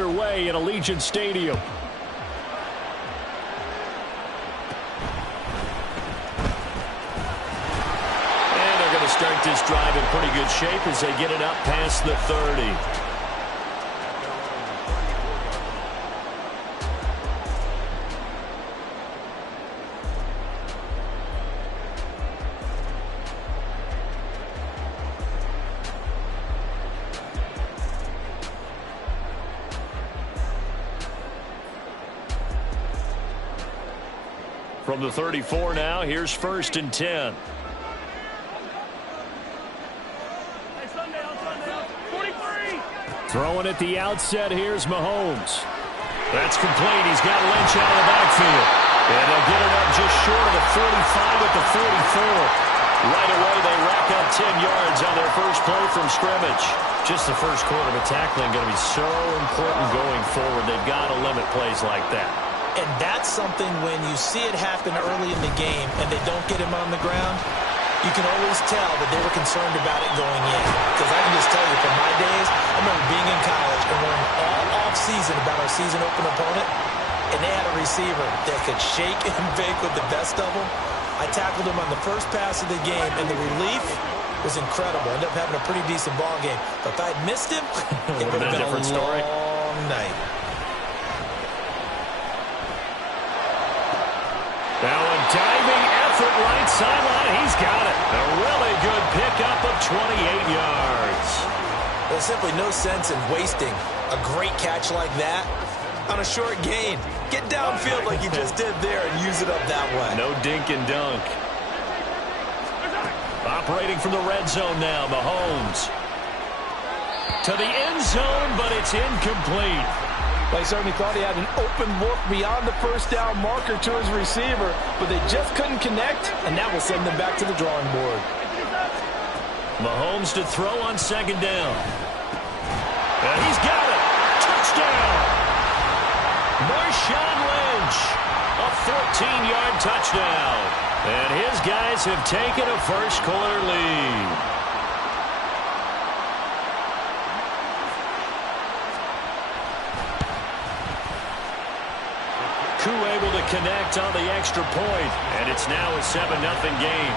underway at Allegiant Stadium. And they're going to start this drive in pretty good shape as they get it up past the 30. From the 34 now, here's 1st and 10. Throwing at the outset, here's Mahomes. That's complete. He's got Lynch out of the backfield. And they'll get it up just short of the 45 at the 44. Right away, they rack up 10 yards on their first play from scrimmage. Just the first quarter, but tackling going to be so important going forward. They've got to limit plays like that. And that's something when you see it happen early in the game and they don't get him on the ground, you can always tell that they were concerned about it going in. Because I can just tell you from my days, I remember being in college and worrying all off-season about our season-open opponent, and they had a receiver that could shake and bake with the best of them. I tackled him on the first pass of the game, and the relief was incredible. Ended up having a pretty decent ball game. But if I had missed him, it would have been a different story. Long night. Now a diving effort right sideline. He's got it. A really good pickup of 28 yards. There's simply no sense in wasting a great catch like that on a short gain. Get downfield like you just did there and use it up that way. No dink and dunk. Operating from the red zone now, Mahomes. To the end zone, but it's incomplete. They certainly thought he had an open look beyond the first down marker to his receiver, but they just couldn't connect, and that will send them back to the drawing board. Mahomes to throw on 2nd down. And he's got it. Touchdown. Marshawn Lynch. A 14-yard touchdown. And his guys have taken a first-quarter lead. Able to connect on the extra point, and it's now a 7-0 game.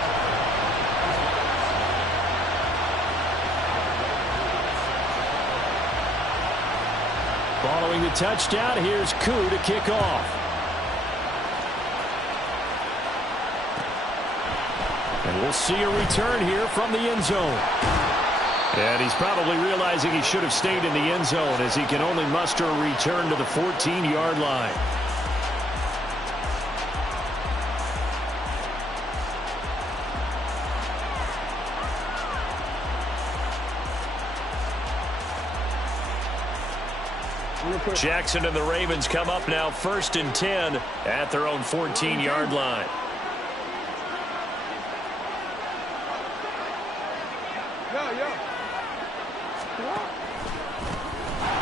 Following the touchdown, here's Koo to kick off. And we'll see a return here from the end zone. And he's probably realizing he should have stayed in the end zone as he can only muster a return to the 14-yard line. Jackson and the Ravens come up now 1st and 10 at their own 14-yard line.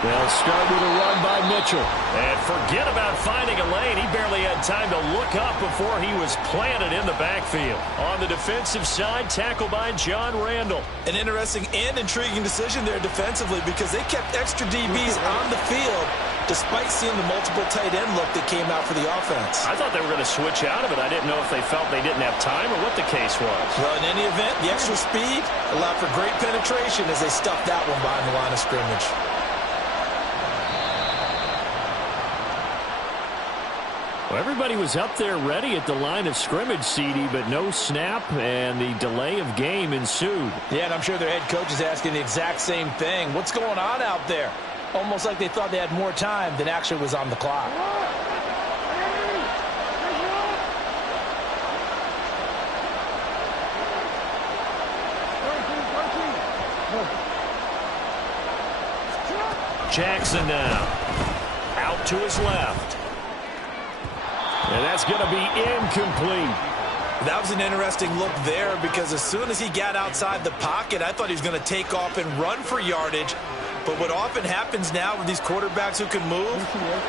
They'll start with a run by Mitchell. And forget about finding a lane. He barely had time to look up before he was planted in the backfield. On the defensive side, tackle by John Randall. An interesting and intriguing decision there defensively because they kept extra DBs on the field despite seeing the multiple tight end look that came out for the offense. I thought they were going to switch out of it. I didn't know if they felt they didn't have time or what the case was. Well, in any event, the extra speed allowed for great penetration as they stuffed that one behind the line of scrimmage. Well, everybody was up there ready at the line of scrimmage, CD, but no snap, and the delay of game ensued. Yeah, and I'm sure their head coach is asking the exact same thing. What's going on out there? Almost like they thought they had more time than actually was on the clock. Jackson now. Out to his left. And that's going to be incomplete. That was an interesting look there because as soon as he got outside the pocket, I thought he was going to take off and run for yardage. But what often happens now with these quarterbacks who can move,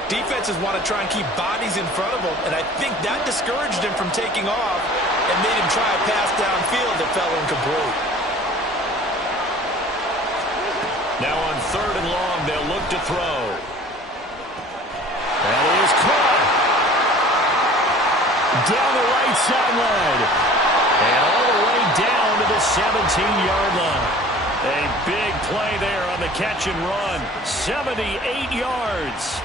defenses want to try and keep bodies in front of them. And I think that discouraged him from taking off and made him try a pass downfield that fell incomplete. Now on 3rd and long, they'll look to throw. sideline. And all the way down to the 17-yard line. A big play there on the catch and run. 78 yards.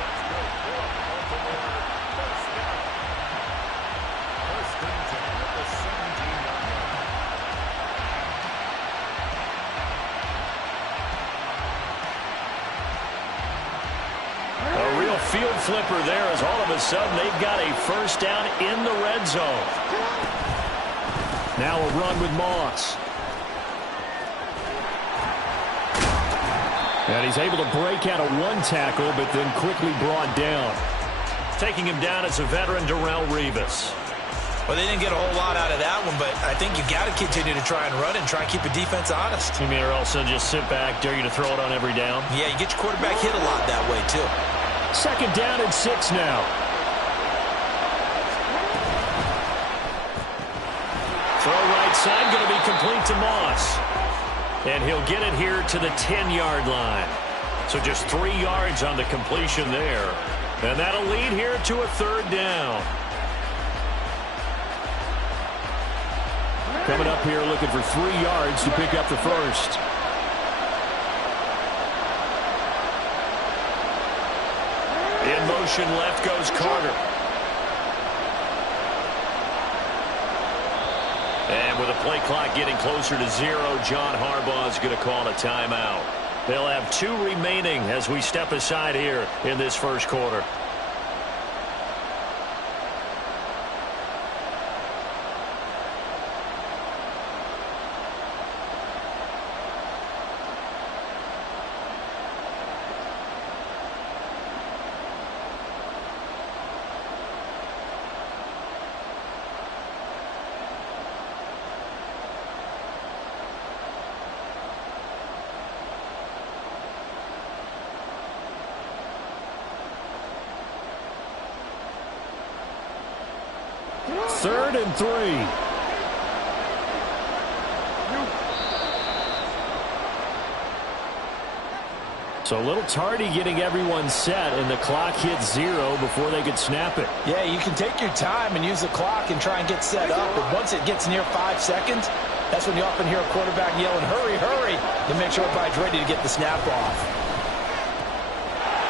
A real field flipper there as all of a sudden they've got a first down in the red zone. Now a run with Moss. And he's able to break out of one tackle, but then quickly brought down. Taking him down is a veteran, Darrelle Revis. Well, they didn't get a whole lot out of that one, but I think you got to continue to try and run and try and keep the defense honest. You mean, or also just sit back, dare you to throw it on every down? Yeah, you get your quarterback hit a lot that way, too. Second down and 6 now. Throw right side, going to be complete to Moss. And he'll get it here to the 10-yard line. So just 3 yards on the completion there. And that'll lead here to a third down. Coming up here looking for 3 yards to pick up the first. In motion, left goes Carter. And with the play clock getting closer to 0, John Harbaugh is going to call a timeout. They'll have 2 remaining as we step aside here in this first quarter. Third and 3. So a little tardy getting everyone set, and the clock hits 0 before they could snap it. Yeah, you can take your time and use the clock and try and get set up, but once it gets near 5 seconds, that's when you often hear a quarterback yelling, hurry, hurry, to make sure everybody's ready to get the snap off.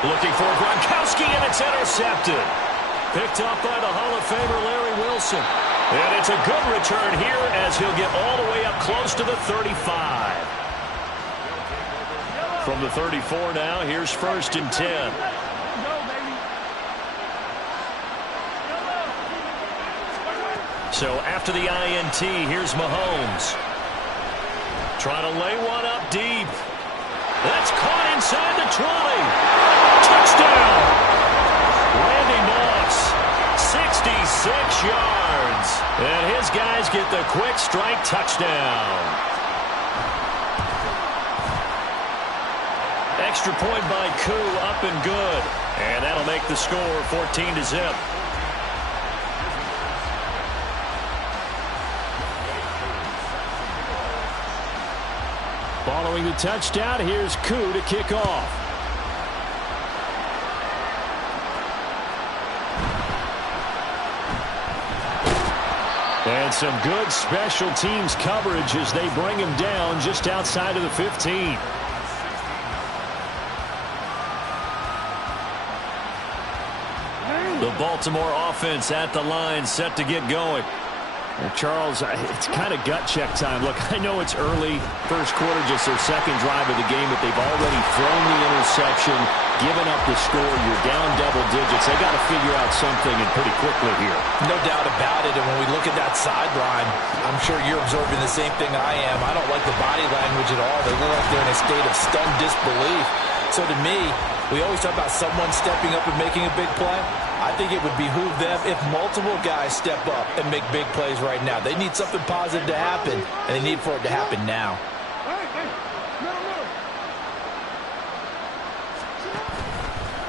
Looking for Gronkowski, and it's intercepted. Picked up by the Hall of Famer Larry Wilson. And it's a good return here as he'll get all the way up close to the 35. From the 34 now, here's 1st and 10. So after the INT, here's Mahomes. Trying to lay one up deep. That's caught inside the 20. Touchdown! Randy Moss, 66 yards. And his guys get the quick strike touchdown. Extra point by Koo, up and good. And that'll make the score 14-0. Following the touchdown, here's Koo to kick off. And some good special teams coverage as they bring him down just outside of the 15. The Baltimore offense at the line, set to get going. And Charles, it's kind of gut check time. Look, I know it's early, first quarter, just their second drive of the game, but they've already thrown the interception, given up the score. You're down double digits. They got to figure out something, and pretty quickly here. No doubt about it. And when we look at that sideline, I'm sure you're observing the same thing I am. I don't like the body language at all. They look like they're in a state of stunned disbelief. So to me, we always talk about someone stepping up and making a big play. I think it would behoove them if multiple guys step up and make big plays right now. They need something positive to happen, and they need for it to happen now.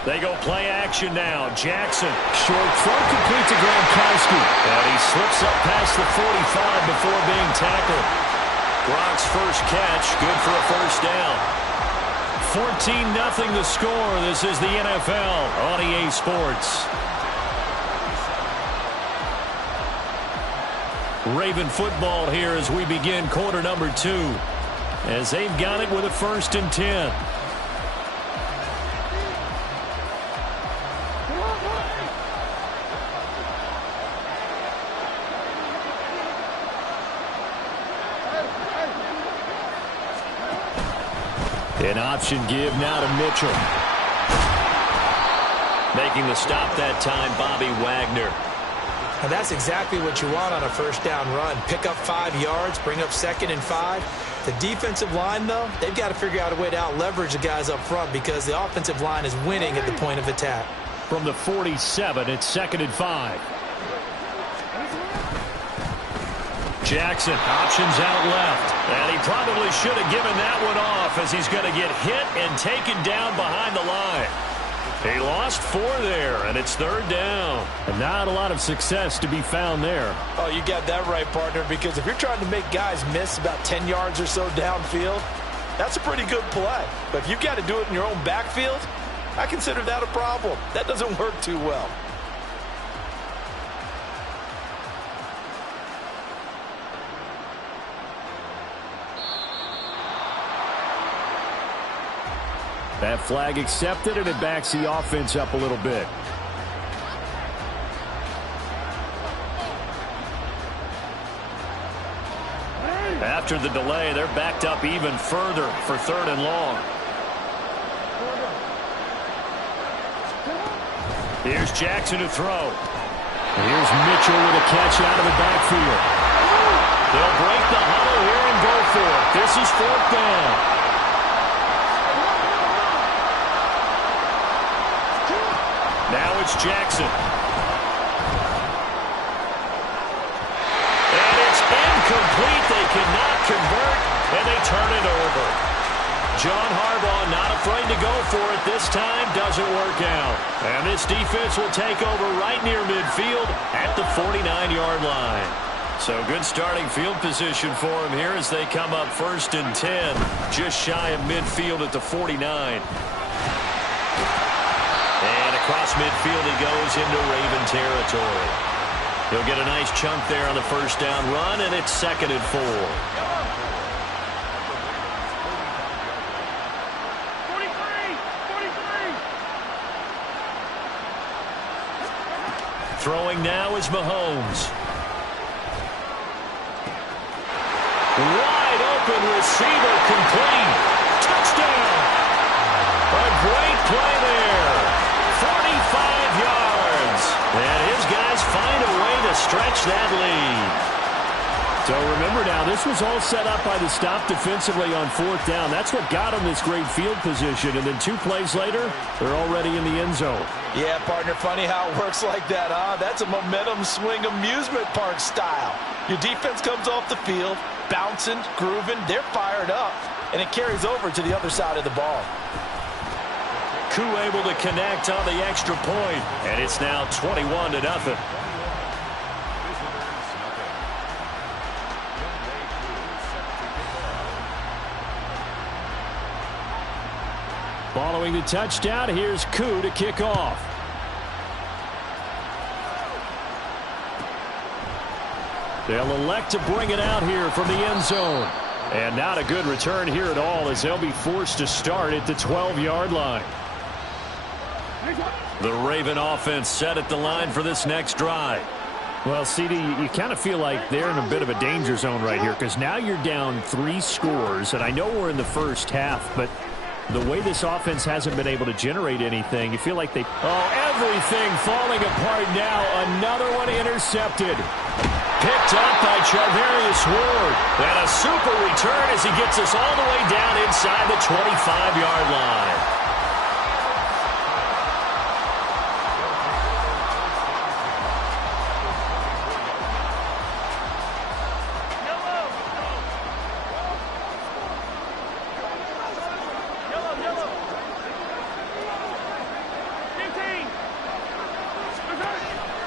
They go play action now. Jackson, short throw complete to Gronkowski. And he slips up past the 45 before being tackled. Gronk's first catch, good for a first down. 14-0 the score. This is the NFL on EA Sports. Raven football here as we begin quarter number 2. As they've got it with a 1st and 10. An option give now to Mitchell. Making the stop that time, Bobby Wagner. And that's exactly what you want on a 1st down run. Pick up 5 yards, bring up 2nd and 5. The defensive line, though, they've got to figure out a way to out-leverage the guys up front because the offensive line is winning at the point of attack. From the 47, it's 2nd and 5. Jackson, options out left. And he probably should have given that one off as he's going to get hit and taken down behind the line. He lost 4 there, and it's 3rd down. And not a lot of success to be found there. Oh, you got that right, partner, because if you're trying to make guys miss about 10 yards or so downfield, that's a pretty good play. But if you've got to do it in your own backfield, I consider that a problem. That doesn't work too well. That flag accepted, and it backs the offense up a little bit. After the delay, they're backed up even further for 3rd and long. Here's Jackson to throw. Here's Mitchell with a catch out of the backfield. They'll break the huddle here and go for it. This is 4th down. Now it's Jackson. And it's incomplete. They cannot convert, and they turn it over. John Harbaugh not afraid to go for it this time. Doesn't work out. And this defense will take over right near midfield at the 49-yard line. So good starting field position for them here as they come up 1st and 10. Just shy of midfield at the 49. Across midfield he goes into Raven territory. He'll get a nice chunk there on the 1st down run, and it's 2nd and 4. 43. Throwing now is Mahomes. Wide open receiver complete. Touchdown. A great play there. 45 yards. And his guys find a way to stretch that lead. So remember now, this was all set up by the stop defensively on 4th down. That's what got them this great field position. And then 2 plays later, they're already in the end zone. Yeah, partner, funny how it works like that, huh? That's a momentum swing amusement park style. Your defense comes off the field, bouncing, grooving, they're fired up, and it carries over to the other side of the ball. Koo able to connect on the extra point, and it's now 21-0. Following the touchdown, here's Koo to kick off. They'll elect to bring it out here from the end zone. And not a good return here at all as they'll be forced to start at the 12-yard line. The Raven offense set at the line for this next drive. Well, CD, you kind of feel like they're in a bit of a danger zone right here because now you're down 3 scores, and I know we're in the first half, but the way this offense hasn't been able to generate anything, you feel like they... Oh, everything falling apart now. Another one intercepted. Picked up by Charvarius Ward. And a super return as he gets us all the way down inside the 25-yard line.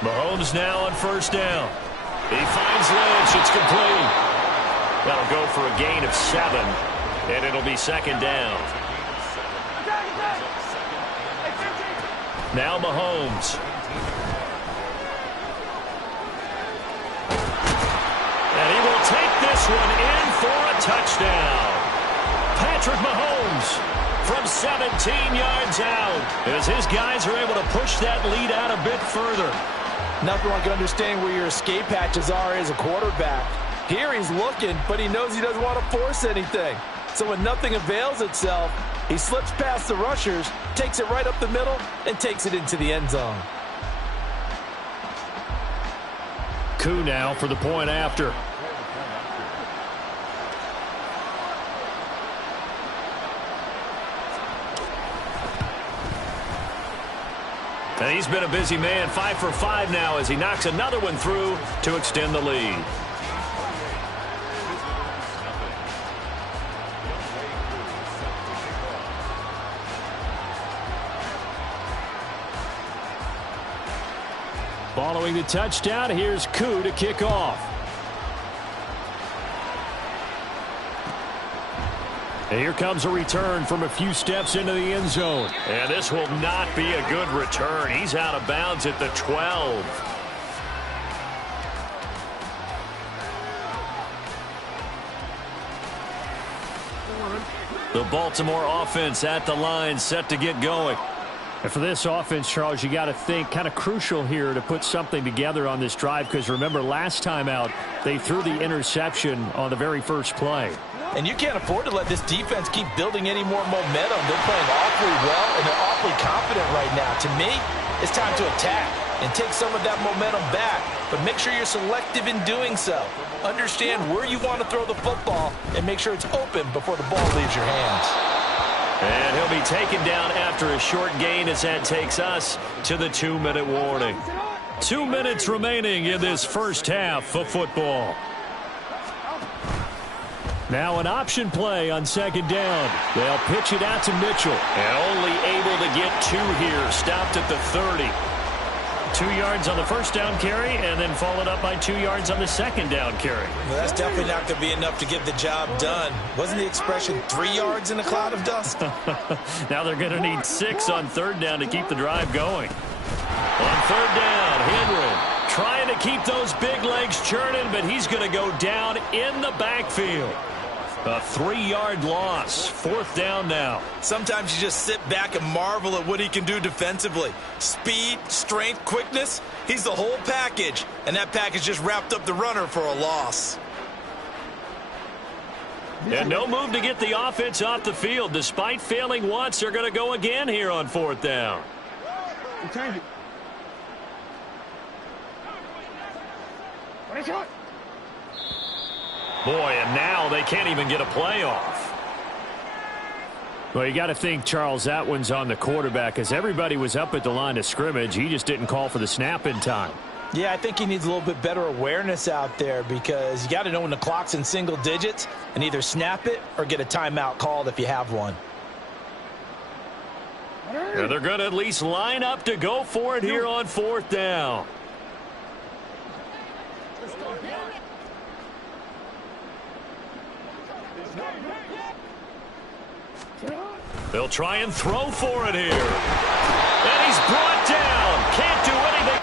Mahomes now on 1st down. He finds Lynch. It's complete. That'll go for a gain of 7, and it'll be 2nd down. Now Mahomes. this one in for a touchdown. Patrick Mahomes from 17 yards out as his guys are able to push that lead out a bit further. Nothing like understanding where your escape hatches are as a quarterback. Here he's looking, but he knows he doesn't want to force anything. So when nothing avails itself, he slips past the rushers, takes it right up the middle, and takes it into the end zone. Koo now for the point after. And he's been a busy man, 5 for 5 now as he knocks another one through to extend the lead. Following the touchdown, here's Koo to kick off. And here comes a return from a few steps into the end zone. And this will not be a good return. He's out of bounds at the 12. The Baltimore offense at the line, set to get going. And for this offense, Charles, you got to think kind of crucial here to put something together on this drive, because remember last time out they threw the interception on the very first play. And you can't afford to let this defense keep building any more momentum. They're playing awfully well, and they're awfully confident right now. To me, it's time to attack and take some of that momentum back, but make sure you're selective in doing so. Understand where you want to throw the football and make sure it's open before the ball leaves your hands. And he'll be taken down after a short gain as that takes us to the 2-minute warning. 2 minutes remaining in this first half of football. Now an option play on second down. They'll pitch it out to Mitchell. And only able to get 2 here. Stopped at the 30. 2 yards on the first down carry, and then followed up by 2 yards on the second down carry. Well, that's definitely not going to be enough to get the job done. Wasn't the expression 3 yards in a cloud of dust? Now they're going to need 6 on third down to keep the drive going. On third down, Henry trying to keep those big legs churning, but he's going to go down in the backfield. A 3-yard loss. Fourth down now. Sometimes you just sit back and marvel at what he can do defensively. Speed, strength, quickness. He's the whole package. And that package just wrapped up the runner for a loss. And no move to get the offense off the field. Despite failing once, they're going to go again here on fourth down. Boy, and now they can't even get a play off. Well, you got to think, Charles, that one's on the quarterback, as everybody was up at the line of scrimmage. He just didn't call for the snap in time. Yeah, I think he needs a little bit better awareness out there, because you got to know when the clock's in single digits and either snap it or get a timeout called if you have one. Yeah, they're going to at least line up to go for it here on fourth down. They'll try and throw for it here. And he's brought down. Can't do anything.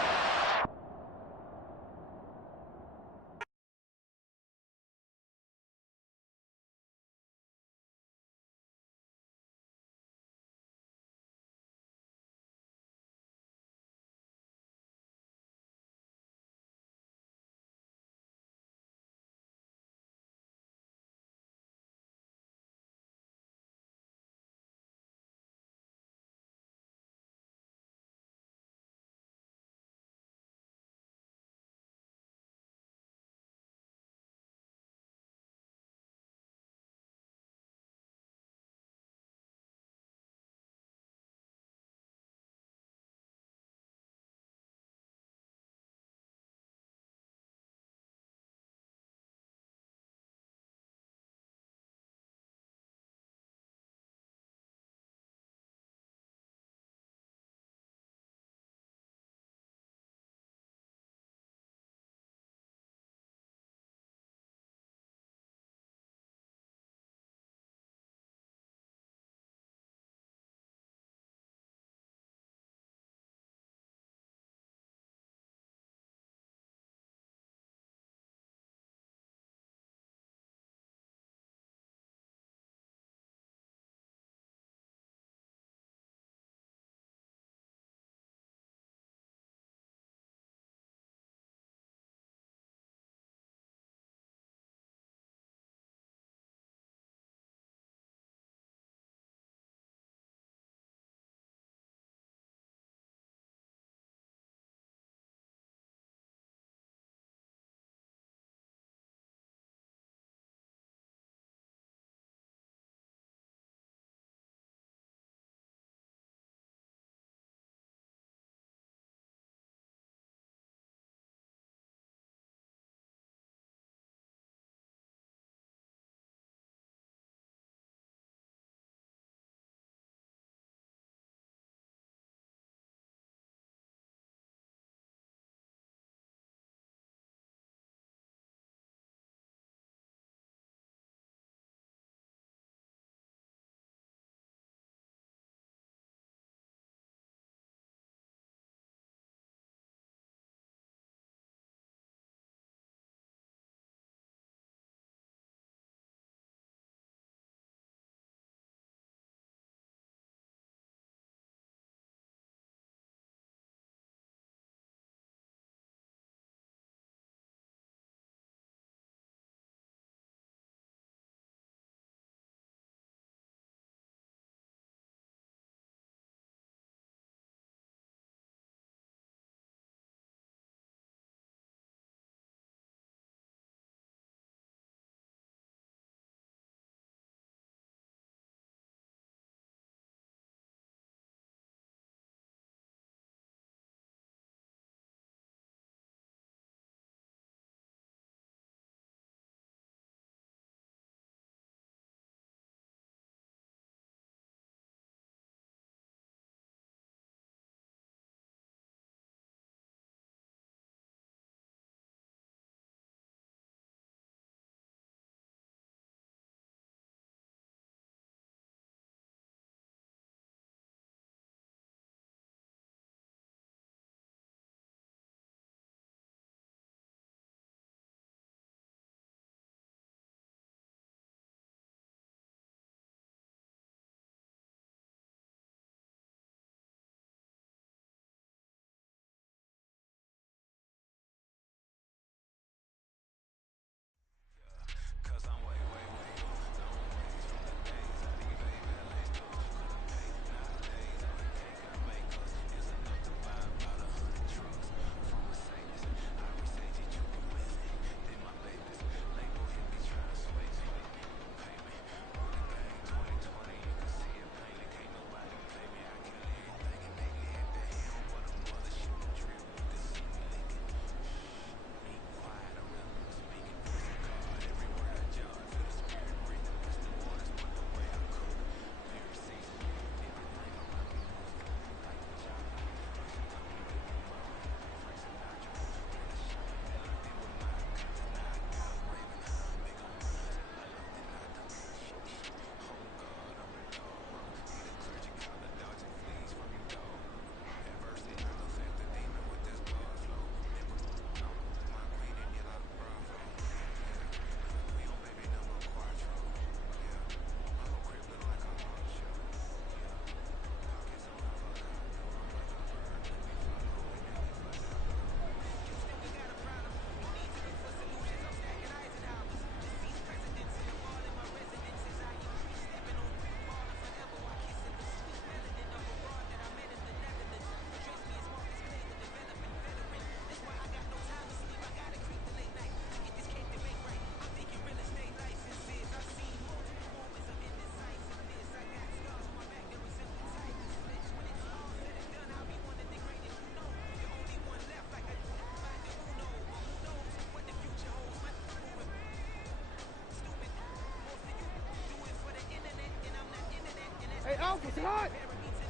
Alpha, sit hot!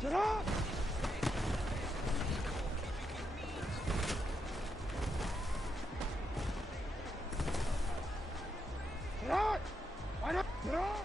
Sit hot! Sit hot! Why not? Sit hot!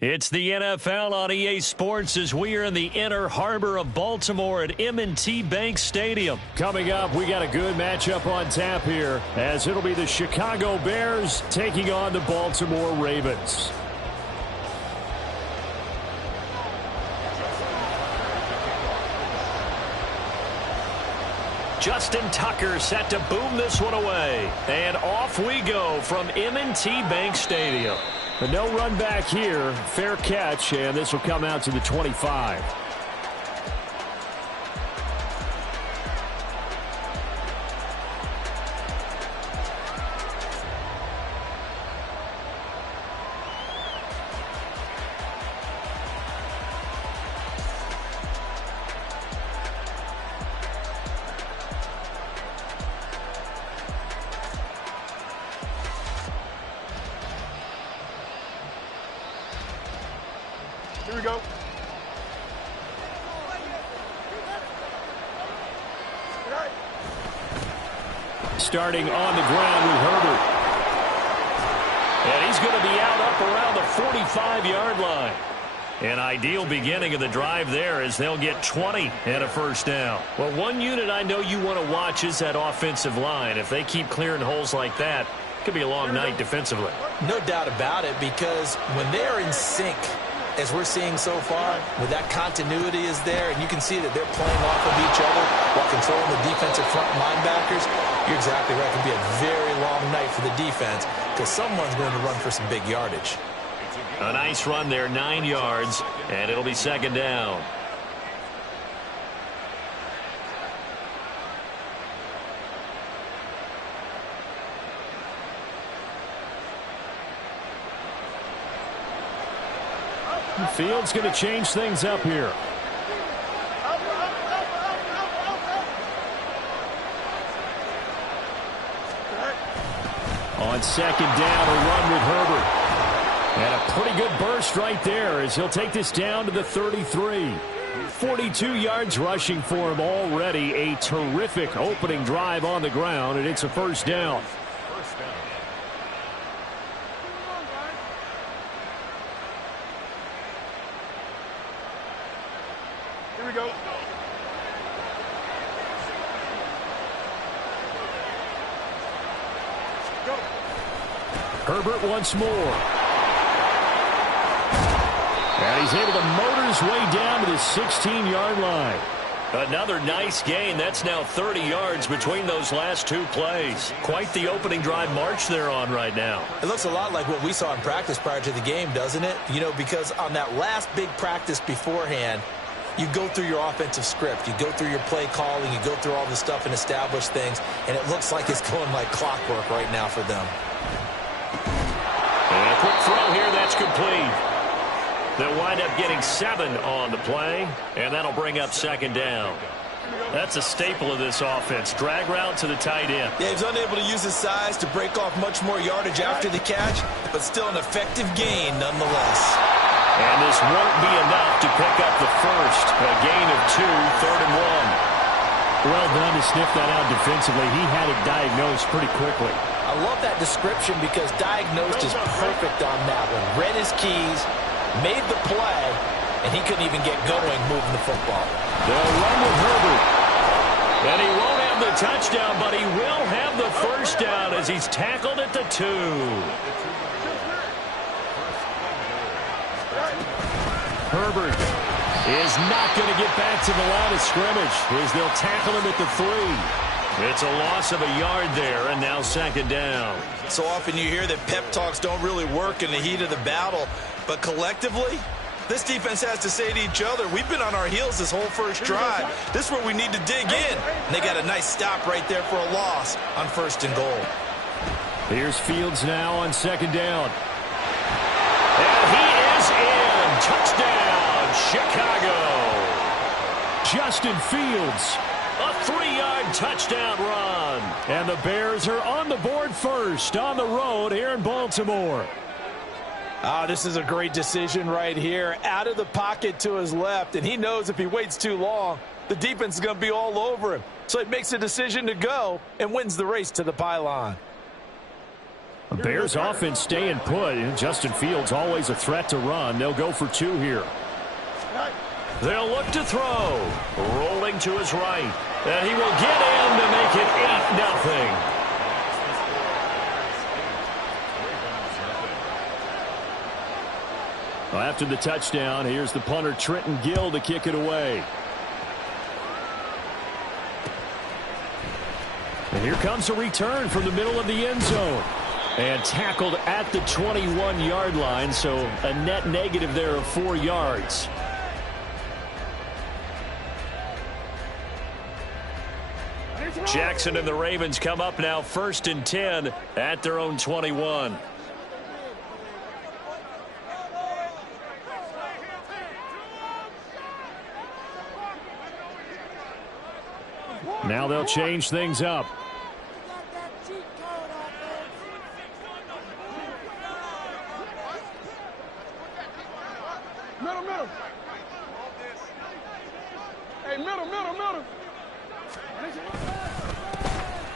It's the NFL on EA Sports as we are in the inner harbor of Baltimore at M&T Bank Stadium. Coming up, we got a good matchup on tap here as it'll be the Chicago Bears taking on the Baltimore Ravens. Justin Tucker set to boom this one away. And off we go from M&T Bank Stadium. But no run back here. Fair catch, and this will come out to the 25. Here we go. Starting on the ground with Herbert. And he's going to be out up around the 45-yard line. An ideal beginning of the drive there as they'll get 20 and a first down. Well, one unit I know you want to watch is that offensive line. If they keep clearing holes like that, it could be a long night defensively. No doubt about it, because when they're in sync, as we're seeing so far, with that continuity is there, and you can see that they're playing off of each other while controlling the defensive front linebackers, you're exactly right. It could be a very long night for the defense because someone's going to run for some big yardage. A nice run there, 9 yards, and it'll be second down. The field's going to change things up here. On second down, a run with Herbert. And a pretty good burst right there as he'll take this down to the 33. 42 yards rushing for him already. A terrific opening drive on the ground, and it's a first down. Here we go. Herbert once more. And he's able to motor his way down to the 16-yard line. Another nice gain. That's now 30 yards between those last two plays. Quite the opening drive march they're on right now. It looks a lot like what we saw in practice prior to the game, doesn't it? You know, because on that last big practice beforehand, you go through your offensive script. You go through your play calling. You go through all the stuff and establish things. And it looks like it's going like clockwork right now for them. And a quick throw here. That's complete. They'll wind up getting 7 on the play, and that'll bring up second down. That's a staple of this offense. Drag route to the tight end. Yeah, he's unable to use his size to break off much more yardage after the catch, but still an effective gain nonetheless. And this won't be enough to pick up the first. A gain of 2, 3rd and 1. Well done to sniff that out defensively. He had it diagnosed pretty quickly. I love that description because diagnosed is perfect on that one. Read his keys, made the play, and he couldn't even get going moving the football. They'll run with Herbert. And he won't have the touchdown, but he will have the first down as he's tackled at the 2. Herbert is not going to get back to the line of scrimmage as they'll tackle him at the 3. It's a loss of a yard there, and now second down. So often you hear that pep talks don't really work in the heat of the battle, but collectively, this defense has to say to each other, we've been on our heels this whole first drive. This is where we need to dig in. And they got a nice stop right there for a loss on 1st and goal. Here's Fields now on second down. And he is in. Touchdown, Chicago. Justin Fields. A 3-yard touchdown run. And the Bears are on the board first on the road here in Baltimore. This is a great decision right here. Out of the pocket to his left, and he knows if he waits too long, the defense is going to be all over him. So he makes a decision to go and wins the race to the pylon. The Bears offense staying put, and Justin Fields always a threat to run. They'll go for 2 here. They'll look to throw. Rolling to his right. And he will get in to make it 8-0. After the touchdown, here's the punter Trenton Gill to kick it away. And here comes a return from the middle of the end zone. And tackled at the 21-yard line, so a net negative there of 4 yards. Jackson and the Ravens come up now 1st and 10 at their own 21. Now they'll change things up. Middle. Hey, middle.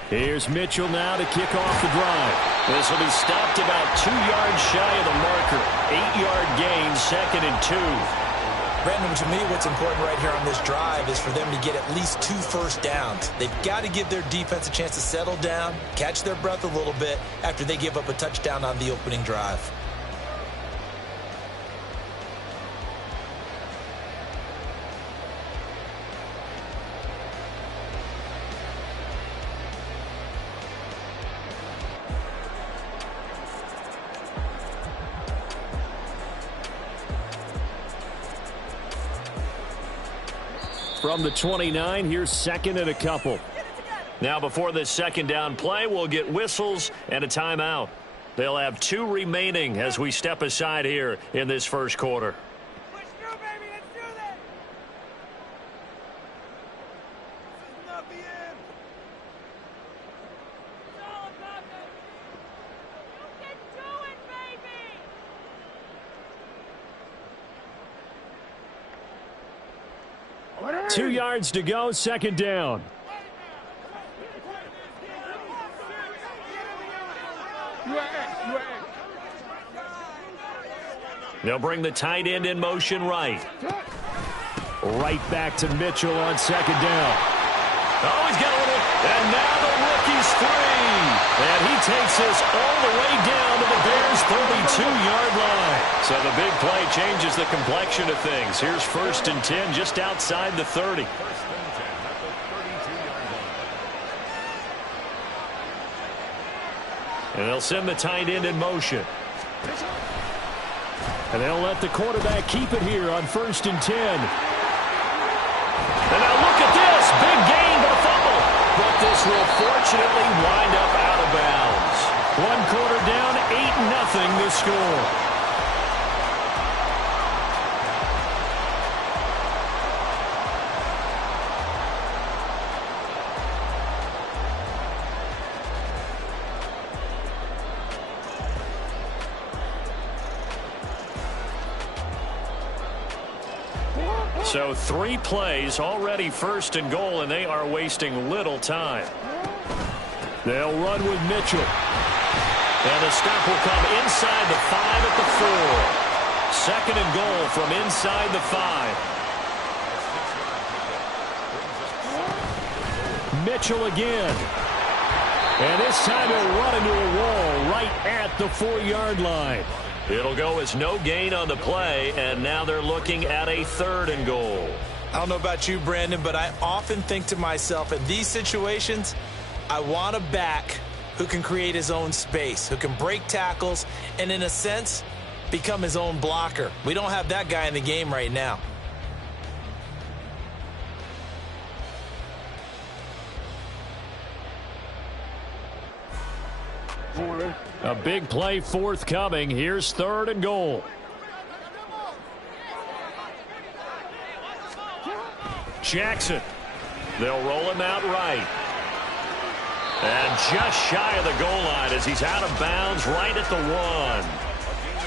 Here's Mitchell now to kick off the drive. This will be stopped about 2 yards shy of the marker. 8-yard gain, 2nd and 2. Brandon, to me, what's important right here on this drive is for them to get at least 2 first downs. They've got to give their defense a chance to settle down, catch their breath a little bit after they give up a touchdown on the opening drive. From the 29, here's 2nd and a couple. Now before this second down play, we'll get whistles and a timeout. They'll have 2 remaining as we step aside here in this first quarter. Push through, baby. Let's do this. This is not the end. It's all about that. You can do it, baby. 2 yards to go, 2nd down. They'll bring the tight end in motion right. Right back to Mitchell on 2nd down. Oh, he's got a little, and now the rookie's free. And he takes this all the way down to the Bears' 32-yard line. So the big play changes the complexion of things. Here's 1st and 10 just outside the 30. And they'll send the tight end in motion. And they'll let the quarterback keep it here on 1st and 10. And now look at this. Big gain, but a fumble. But this will fortunately wind up out of bounds. 1 quarter down, 8-0 the score. So 3 plays, already 1st and goal, and they are wasting little time. They'll run with Mitchell. And the stop will come inside the 5 at the 4. 2nd and goal from inside the 5. Mitchell again. And this time he'll run into a wall right at the 4-yard line. It'll go as no gain on the play, and now they're looking at a 3rd and goal. I don't know about you, Brandon, but I often think to myself, in these situations, I want a back who can create his own space, who can break tackles, and in a sense, become his own blocker. We don't have that guy in the game right now. A big play forthcoming. Here's 3rd and goal. Jackson. They'll roll him out right. And just shy of the goal line as he's out of bounds right at the 1.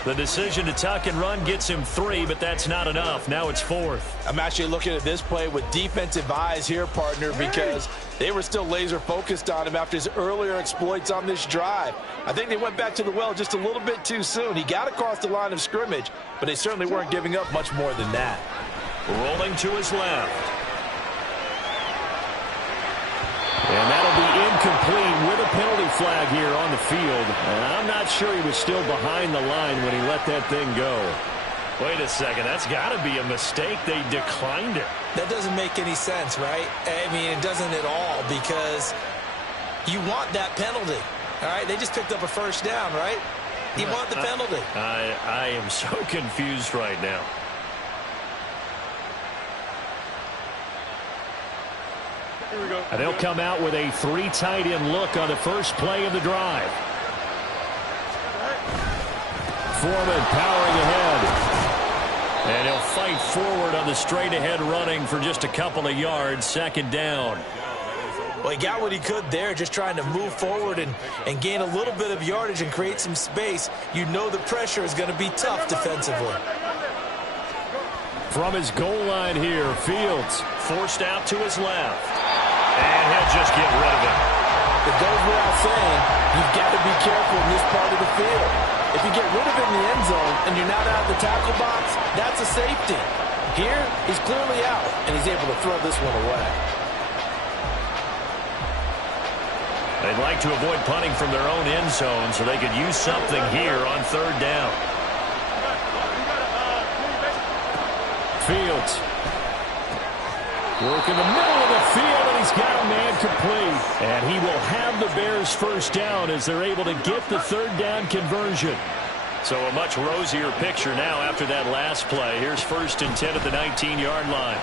The decision to tuck and run gets him 3, but that's not enough. Now it's 4th. I'm actually looking at this play with defensive eyes here, partner, because they were still laser focused on him after his earlier exploits on this drive. I think they went back to the well just a little bit too soon. He got across the line of scrimmage, but they certainly weren't giving up much more than that. Rolling to his left. And that'll be incomplete with a penalty flag here on the field. And I'm not sure he was still behind the line when he let that thing go. Wait a second. That's got to be a mistake. They declined it. That doesn't make any sense, right? I mean, it doesn't at all, because you want that penalty. All right? They just picked up a 1st down, right? You want the penalty. I am so confused right now. And they'll come out with a 3 tight end look on the first play of the drive. Foreman powering ahead. And he'll fight forward on the straight ahead running for just a couple of yards. 2nd down. Well, he got what he could there, just trying to move forward and gain a little bit of yardage and create some space. You know the pressure is going to be tough defensively. From his goal line here, Fields forced out to his left. And he'll just get rid of it. It goes without saying, you've got to be careful in this part of the field. If you get rid of it in the end zone and you're not out of the tackle box, that's a safety. Here, he's clearly out, and he's able to throw this one away. They'd like to avoid punting from their own end zone so they could use something here on 3rd down. Fields. Work in the middle of the field, and he's got a man complete. And he will have the Bears' 1st down as they're able to get the 3rd down conversion. So a much rosier picture now after that last play. Here's 1st and 10 at the 19-yard line.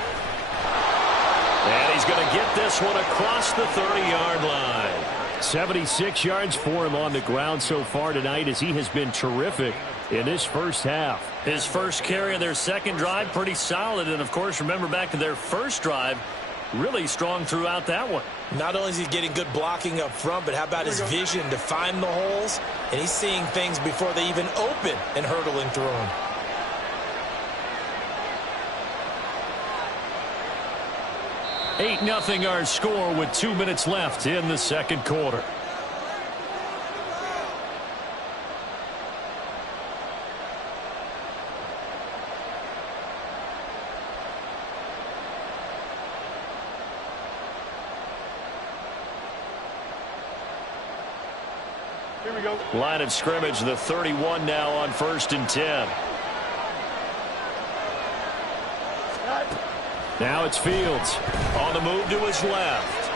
And he's going to get this one across the 30-yard line. 76 yards for him on the ground so far tonight, as he has been terrific in this first half. His first carry of their 2nd drive, pretty solid. And, of course, remember back to their 1st drive, really strong throughout that one. Not only is he getting good blocking up front, but how about his vision to find the holes? And he's seeing things before they even open and hurdling through them. Eight 8-0 our score with 2 minutes left in the 2nd quarter. Line of scrimmage, the 31 now on 1st and 10. Now it's Fields on the move to his left.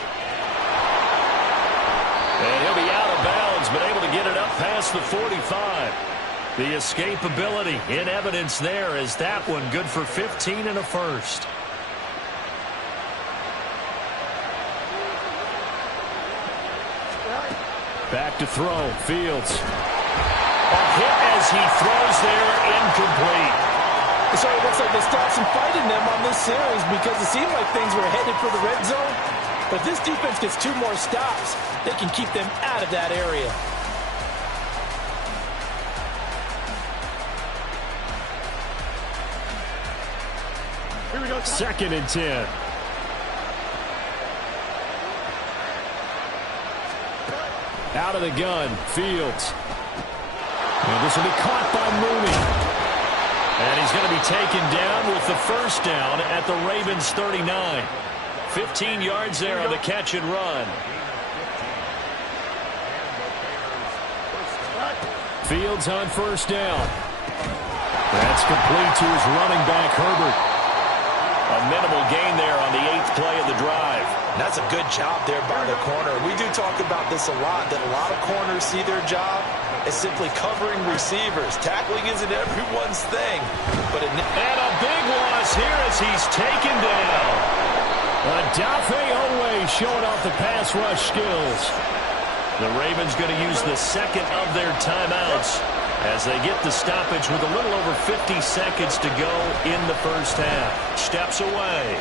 And he'll be out of bounds, but able to get it up past the 45. The escapability in evidence there as that one good for 15 and a first. Back to throw, Fields. A hit as he throws there, incomplete. So it looks like they stopped some fight in them on this series because it seemed like things were headed for the red zone. But if this defense gets 2 more stops, they can keep them out of that area. Here we go. 2nd and 10. Out of the gun, Fields. And this will be caught by Mooney. And he's going to be taken down with the first down at the Ravens' 39. 15 yards there on the catch and run. Fields on first down. That's complete to his running back, Herbert. A minimal gain there on the 8th play of the drive. That's a good job there by the corner. We do talk about this a lot, that a lot of corners see their job as simply covering receivers. Tackling isn't everyone's thing. And a big loss here as he's taken down. Adafe Owe showing off the pass rush skills. The Ravens going to use the 2nd of their timeouts as they get the stoppage with a little over 50 seconds to go in the first half. Steps away.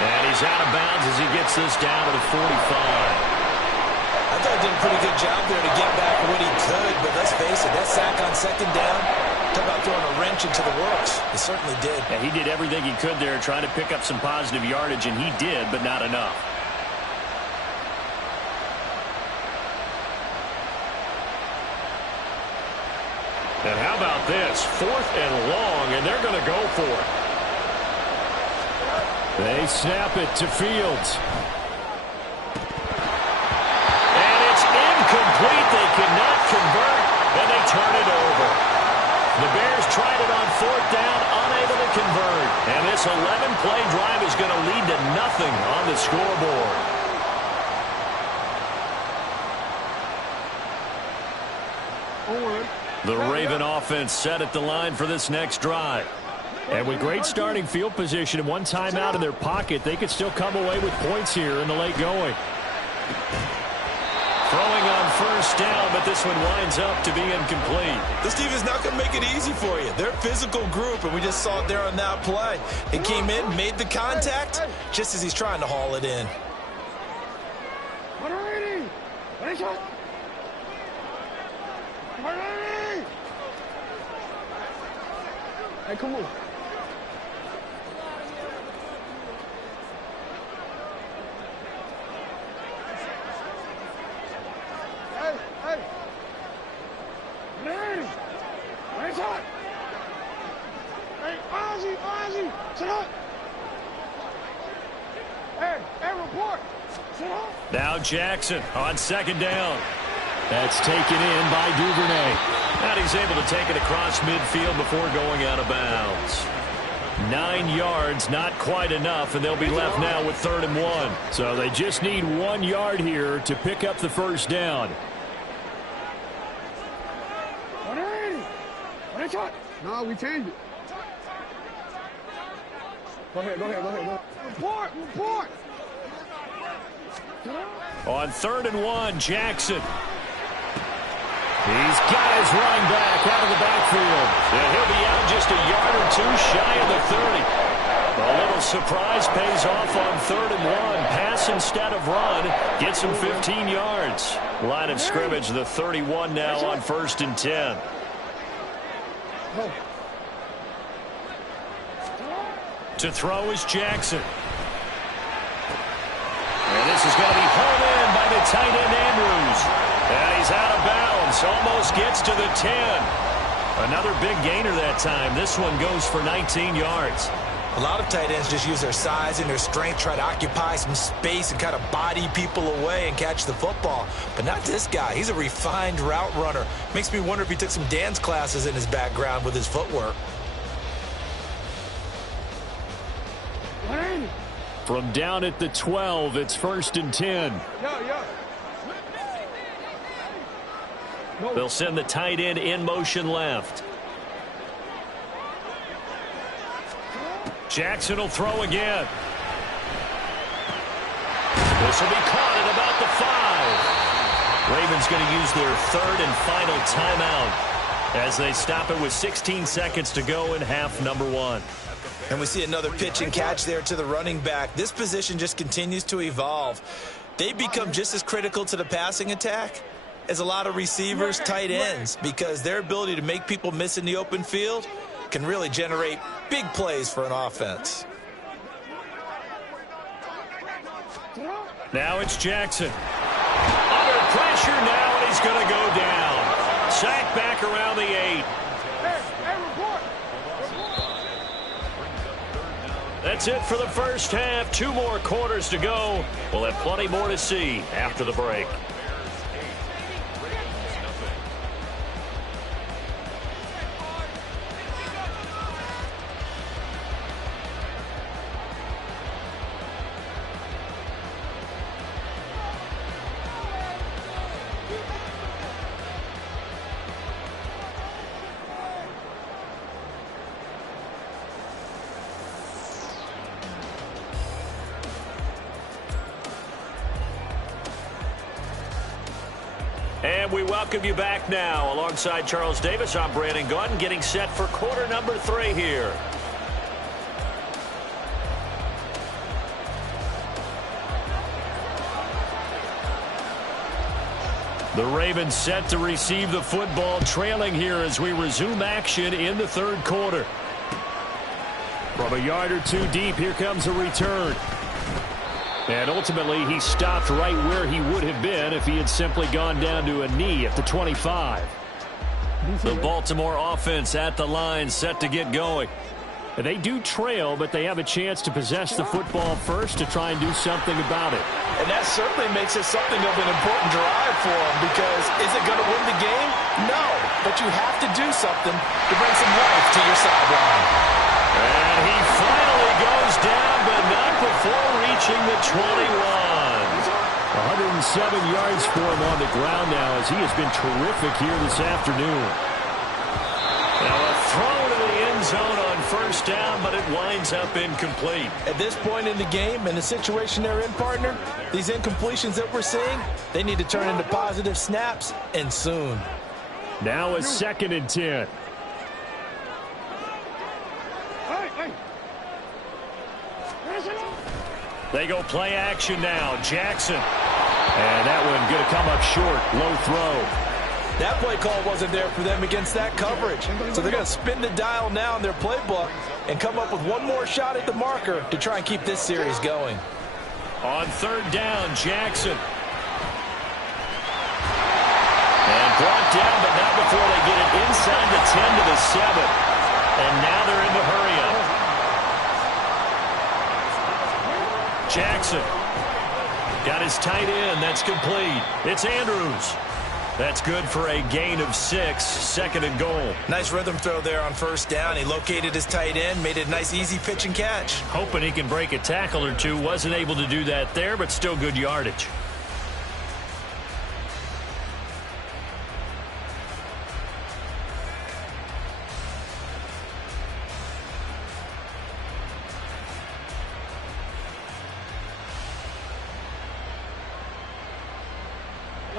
And he's out of bounds as he gets this down to the 45. I thought he did a pretty good job there to get back what he could, but let's face it, that sack on 2nd down, talk about throwing a wrench into the works. He certainly did. Yeah, he did everything he could there trying to pick up some positive yardage, and he did, but not enough. And how about this? 4th and long, and they're going to go for it. They snap it to Fields. And it's incomplete. They cannot convert, and they turn it over. The Bears tried it on 4th down, unable to convert. And this 11-play drive is going to lead to nothing on the scoreboard. The Raven offense set at the line for this next drive. And with great starting field position and 1 timeout in their pocket, they could still come away with points here in the late going. Throwing on first down, but this one winds up to be incomplete. This team is not going to make it easy for you. They're a physical group, and we just saw it there on that play. It came in, made the contact, just as he's trying to haul it in. Hey, come on. Hey, hey. Man. Where's that? Hey, Ozzy, sit up. Hey, report. Sit up. Now Jackson on 2nd down. That's taken in by Duvernay. And he's able to take it across midfield before going out of bounds. 9 yards, not quite enough, and they'll be left now with 3rd and 1. So they just need 1 yard here to pick up the first down. No, we changed it. Go ahead. Report. On 3rd and 1, Jackson. He's got his running back out of the backfield. And he'll be out just a yard or 2 shy of the 30. A little surprise pays off on 3rd and 1. Pass instead of run. Gets him 15 yards. Line of scrimmage, the 31 now on 1st and 10. To throw is Jackson. And this is going to be pulled in by the tight end Andrews. And he's out of bounds. Almost gets to the 10. Another big gainer that time. This one goes for 19 yards. A lot of tight ends just use their size and their strength, try to occupy some space and kind of body people away and catch the football. But not this guy. He's a refined route runner. Makes me wonder if he took some dance classes in his background with his footwork. From down at the 12, it's 1st and 10. They'll send the tight end in motion left. Jackson will throw again. This will be caught at about the 5. Ravens going to use their 3rd and final timeout as they stop it with 16 seconds to go in half number 1. And we see another pitch and catch there to the running back. This position just continues to evolve. They become just as critical to the passing attack as a lot of receivers, tight ends, because their ability to make people miss in the open field can really generate big plays for an offense. Now it's Jackson. Under pressure now, and he's going to go down. Sacked back around the 8. That's it for the first half. 2 more quarters to go. We'll have plenty more to see after the break. And we welcome you back now. Alongside Charles Davis, I'm Brandon Gunn, getting set for quarter number 3 here. The Ravens set to receive the football, trailing here as we resume action in the 3rd quarter. From a yard or 2 deep, here comes a return. And ultimately, he stopped right where he would have been if he had simply gone down to a knee at the 25. The Baltimore offense at the line, set to get going. And they do trail, but they have a chance to possess the football first to try and do something about it. And that certainly makes it something of an important drive for them, because is it going to win the game? No, but you have to do something to bring some life to your sideline. And he finally goes down, but not before reaching the 21. 107 yards for him on the ground now, as he has been terrific here this afternoon. Now a throw to the end zone on 1st down, but it winds up incomplete. At this point in the game, and the situation they're in, partner, these incompletions that we're seeing, they need to turn into positive snaps, and soon. Now a 2nd and 10. They go play action now. Jackson. And that one going to come up short. Low throw. That play call wasn't there for them against that coverage. So they're going to spin the dial now in their playbook and come up with one more shot at the marker to try and keep this series going. On 3rd down, Jackson. And brought down, but not before they get it inside the 10 to the 7. And now they're in the hurry-up. Jackson got his tight end. That's complete. It's Andrews. That's good for a gain of 6. 2nd and goal. Nice rhythm throw there on 1st down. He located his tight end, made it a nice, easy pitch and catch. Hoping he can break a tackle or 2. Wasn't able to do that there, but still good yardage.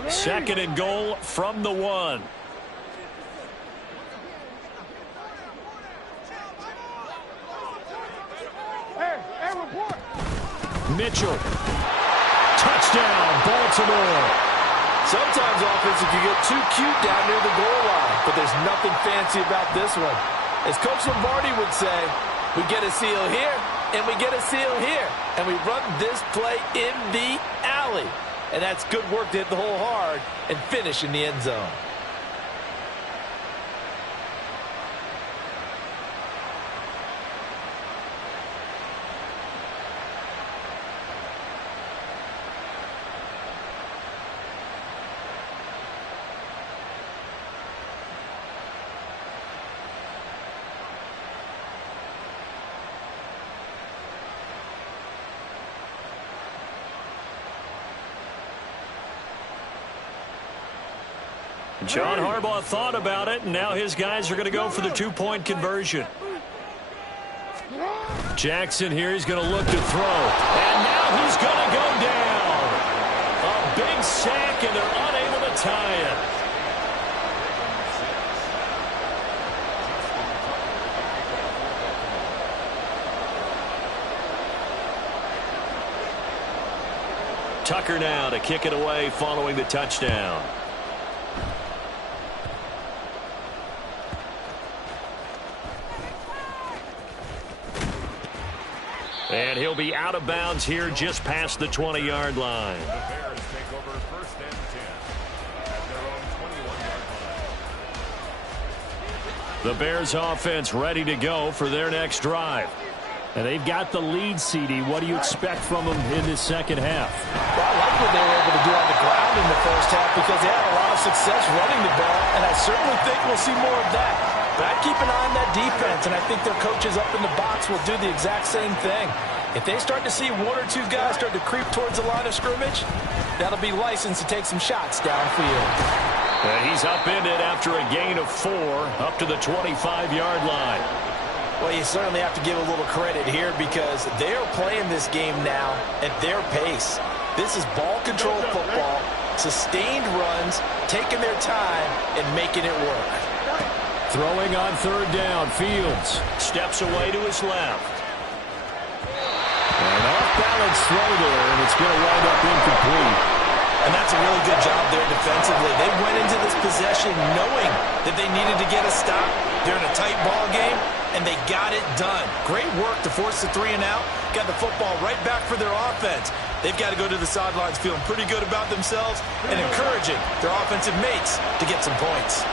Second and goal from the 1. Mitchell. Touchdown, Baltimore. Sometimes offense can get too cute down near the goal line, but there's nothing fancy about this one. As Coach Lombardi would say, we get a seal here, and we get a seal here, and we run this play in the alley. And that's good work to hit the hole hard and finish in the end zone. John Harbaugh thought about it, and now his guys are going to go for the 2-point conversion. Jackson here, he's going to look to throw. And now he's going to go down. A big sack, and they're unable to tie it. Tucker now to kick it away following the touchdown. And he'll be out of bounds here just past the 20-yard line. The Bears take over 1st and 10 at their own 21-yard line. The Bears offense ready to go for their next drive. And they've got the lead, CD. What do you expect from them in this second half? Well, I like what they were able to do on the ground in the first half because they had a lot of success running the ball, and I certainly think we'll see more of that. But I'd keep an eye on that defense, and I think their coaches up in the box will do the exact same thing. If they start to see 1 or 2 guys start to creep towards the line of scrimmage, that'll be licensed to take some shots downfield. And he's upended after a gain of 4 up to the 25-yard line. Well, you certainly have to give a little credit here because they are playing this game now at their pace. This is ball control football, sustained runs, taking their time, and making it work. Throwing on 3rd down, Fields Steps away to his left. an off-balance throw there, and it's going to wind up incomplete. And that's a really good job there defensively. They went into this possession knowing that they needed to get a stop. They're in a tight ball game, and they got it done. Great work to force the 3 and out. Got the football right back for their offense. They've got to go to the sidelines feeling pretty good about themselves and encouraging their offensive mates to get some points.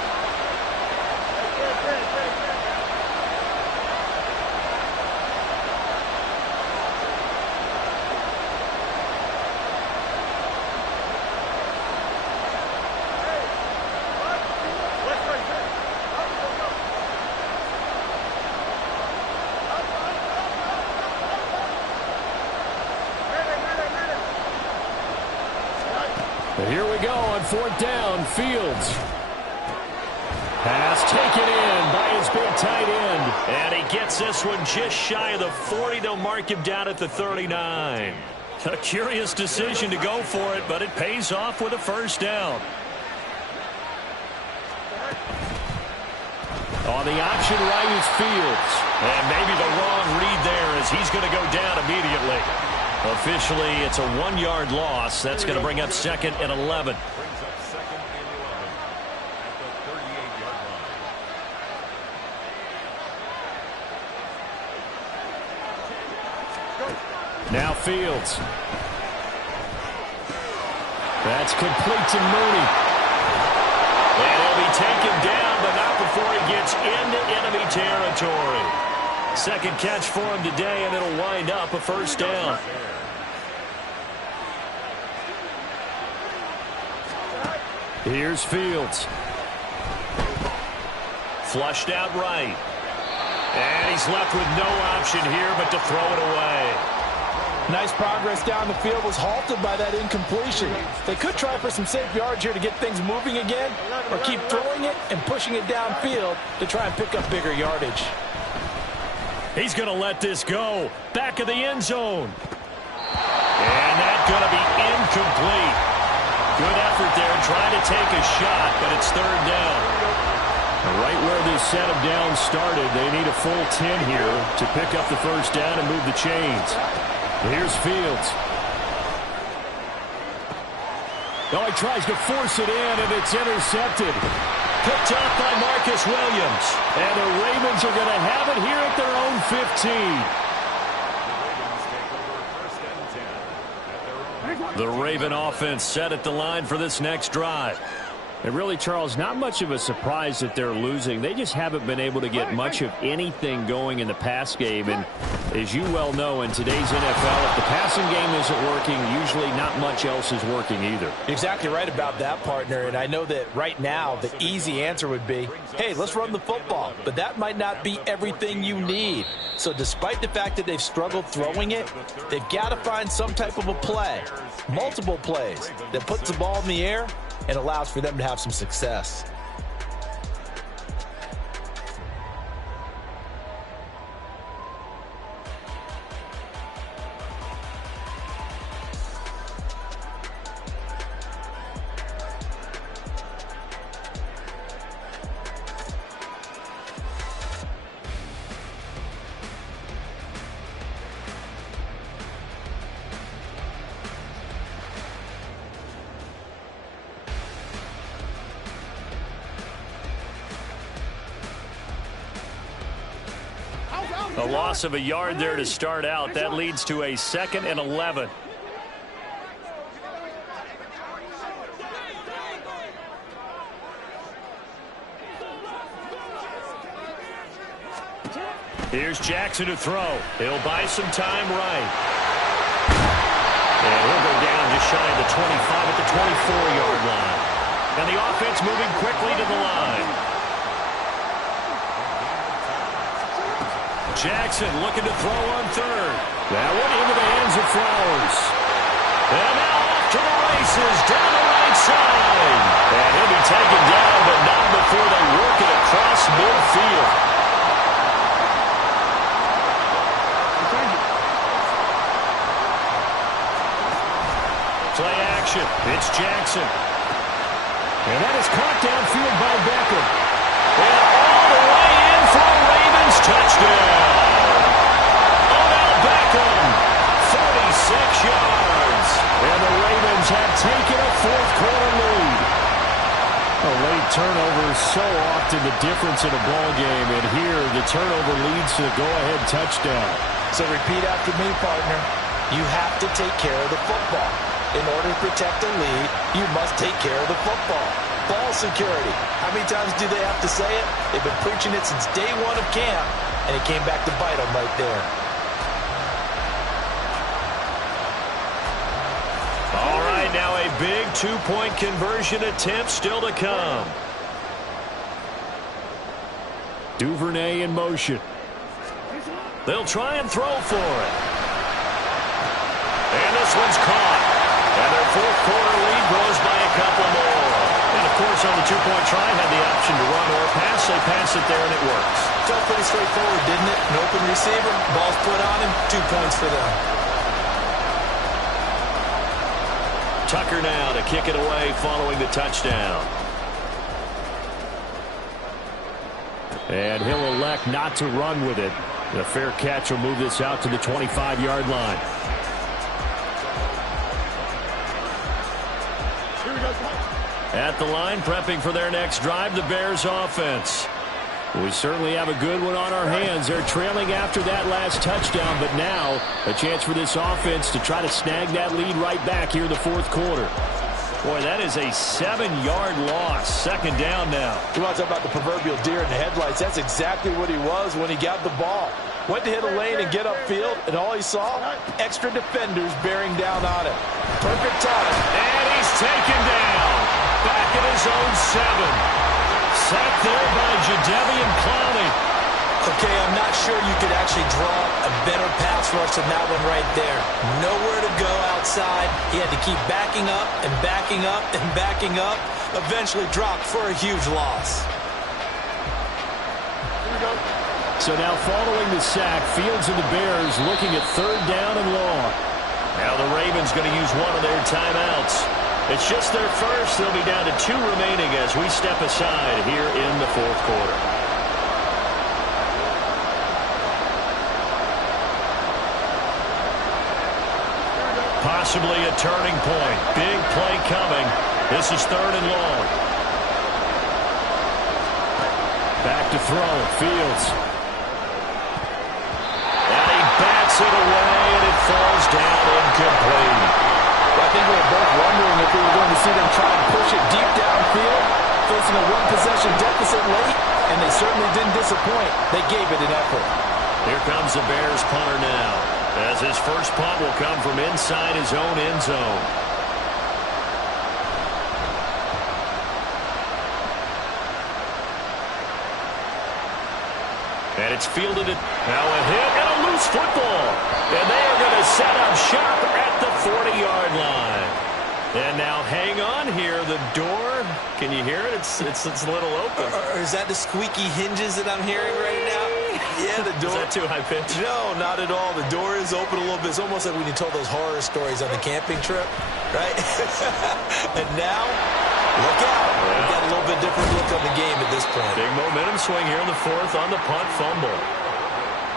Here we go on 4th down, Fields. Pass taken in by his big tight end. And he gets this one just shy of the 40. They'll mark him down at the 39. A curious decision to go for it, but it pays off with a 1st down. On the option right is Fields. And maybe the wrong read there as he's going to go down immediately. Officially, it's a 1-yard loss. That's going to bring up 2nd and 11. Brings up 2nd and 11 at the 38-yard line. Now Fields. That's complete to Mooney. And he'll be taken down, but not before he gets into enemy territory. 2nd catch for him today, and it'll wind up a 1st down. Here's Fields. Flushed out right. And he's left with no option here but to throw it away. Nice progress down the field, was halted by that incompletion. They could try for some safe yards here to get things moving again, or keep throwing it and pushing it downfield to try and pick up bigger yardage. He's going to let this go. Back of the end zone. And that's going to be incomplete. Good effort there trying to take a shot, but it's 3rd down. Right where this set of downs started, they need a full 10 here to pick up the 1st down and move the chains. Here's Fields. Oh, he tries to force it in, and it's intercepted. Picked up by Marcus Williams. And the Ravens are going to have it here at their own 15. The Raven offense set at the line for this next drive. And really, Charles, not much of a surprise that they're losing. They just haven't been able to get much of anything going in the pass game. And as you well know, in today's NFL, if the passing game isn't working, usually not much else is working either. Exactly right about that, partner. And I know that right now the easy answer would be, hey, let's run the football. But that might not be everything you need. So despite the fact that they've struggled throwing it, they've got to find some type of a play, multiple plays, that puts the ball in the air and allows for them to have some success. A loss of a yard there to start out. That leads to a 2nd and 11. Here's Jackson to throw. He'll buy some time right. And he'll go down just shy of the 25 at the 24-yard line. And the offense moving quickly to the line. Jackson looking to throw on 3rd. That one into the hands of Flowers. And now off to the races down the right side. And he'll be taken down, but not before they work it across midfield. Play action. It's Jackson. And that is caught downfield by Beckham. And all the way in for a Ravens touchdown. Odell Beckham, 46 yards. And the Ravens have taken a 4th-quarter lead. A late turnover is so often the difference in a ball game. And here, the turnover leads to the go-ahead touchdown. So repeat after me, partner. You have to take care of the football. In order to protect the lead, you must take care of the football. Ball security. How many times do they have to say it? They've been preaching it since day 1 of camp, and it came back to bite them right there. All right, now a big 2-point conversion attempt still to come. Duvernay in motion. They'll try and throw for it. And this one's caught. And their 4th-quarter lead grows by a couple more. And, of course, on the 2-point try, had the option to run or pass. They pass it there, and it works. Felt pretty straightforward, didn't it? An open receiver, ball's put on him, 2 points for them. Tucker now to kick it away following the touchdown. And he'll elect not to run with it. A fair catch will move this out to the 25-yard line. At the line, prepping for their next drive, the Bears offense. We certainly have a good one on our hands. They're trailing after that last touchdown, but now a chance for this offense to try to snag that lead right back here in the 4th quarter. Boy, that is a 7-yard loss. 2nd down now. You want to talk about the proverbial deer in the headlights? That's exactly what he was when he got the ball. Went to hit a lane and get upfield, and all he saw, extra defenders bearing down on him. Perfect time. And he's taken down. Back at his own 7. Sacked there by Jadeveon Clowney. Okay, I'm not sure you could actually draw a better pass rush than that one right there. Nowhere to go outside. He had to keep backing up and backing up and backing up. Eventually dropped for a huge loss. So now following the sack, Fields and the Bears looking at 3rd down and long. Now the Ravens going to use one of their timeouts. It's just their first. They'll be down to 2 remaining as we step aside here in the 4th quarter. Possibly a turning point. Big play coming. This is 3rd and long. Back to throw. Fields. And he bats it away, and it falls down incomplete. I think we were both wondering if we were going to see them try and push it deep downfield, facing a 1-possession deficit late, and they certainly didn't disappoint. They gave it an effort. Here comes the Bears punter now, as his first punt will come from inside his own end zone. And it's fielded it. Now a hit and a loose football. And they are going to set up shop at the 40-yard line. And now hang on here. The door, can you hear it? It's a little open. Or is that the squeaky hinges that I'm hearing right now? Yeah, the door. Is that too high pitch? No, not at all. The door is open a little bit. It's almost like when you told those horror stories on the camping trip, right? And now, look out. Yeah. We've got a little bit different look on the game at this point. Big momentum swing here in the fourth on the punt fumble.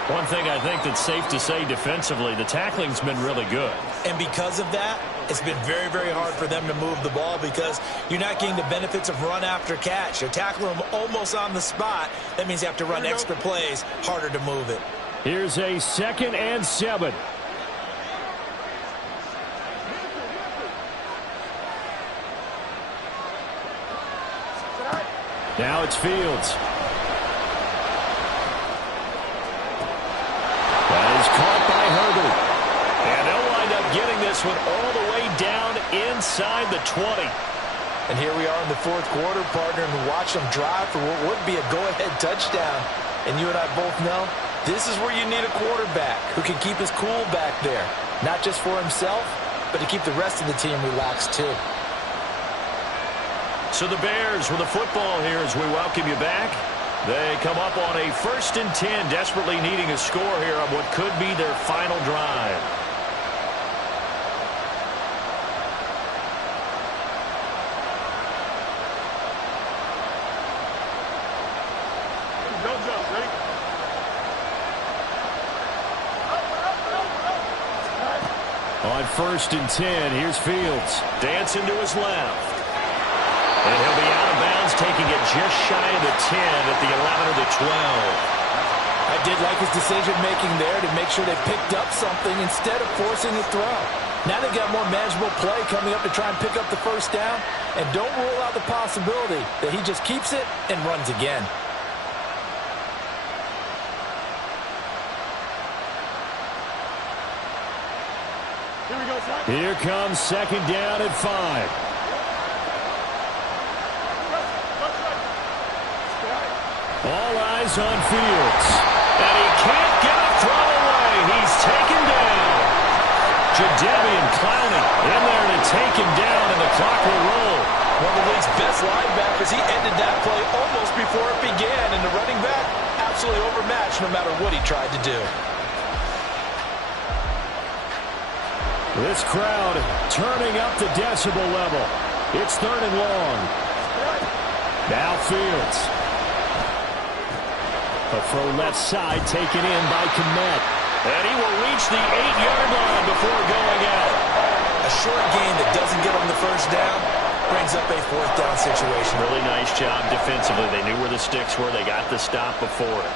One thing I think that's safe to say defensively, the tackling's been really good. And because of that, it's been very, very hard for them to move the ball because you're not getting the benefits of run after catch. You're tackling them almost on the spot. That means you have to run extra plays, harder to move it. Here's a 2nd and 7. Now it's Fields. That is caught by Herbert. And they'll wind up getting this one all the way down inside the 20. And here we are in the fourth quarter, partner, and watch them drive for what would be a go-ahead touchdown. And you and I both know this is where you need a quarterback who can keep his cool back there. Not just for himself, but to keep the rest of the team relaxed too. So the Bears with the football here as we welcome you back. They come up on a 1st and 10, desperately needing a score here on what could be their final drive. Don't jump. Ready? On 1st and 10, here's Fields. Dancing to his left. And he'll be out of bounds, taking it just shy of the 10 at the 11 or the 12. I did like his decision-making there to make sure they picked up something instead of forcing the throw. Now they've got more manageable play coming up to try and pick up the first down. And don't rule out the possibility that he just keeps it and runs again. Here we go, son. Here comes 2nd down at 5. All eyes on Fields. And he can't get a throw away. He's taken down. Jadeveon Clowney in there to take him down, and the clock will roll. One of the league's best linebackers. He ended that play almost before it began. And the running back, absolutely overmatched no matter what he tried to do. This crowd turning up the decibel level. It's 3rd and long. Now Fields. A throw left side taken in by Kmet. And he will reach the 8-yard line before going out. A short gain that doesn't get him the first down brings up a 4th down situation. Really nice job defensively. They knew where the sticks were. They got the stop before it.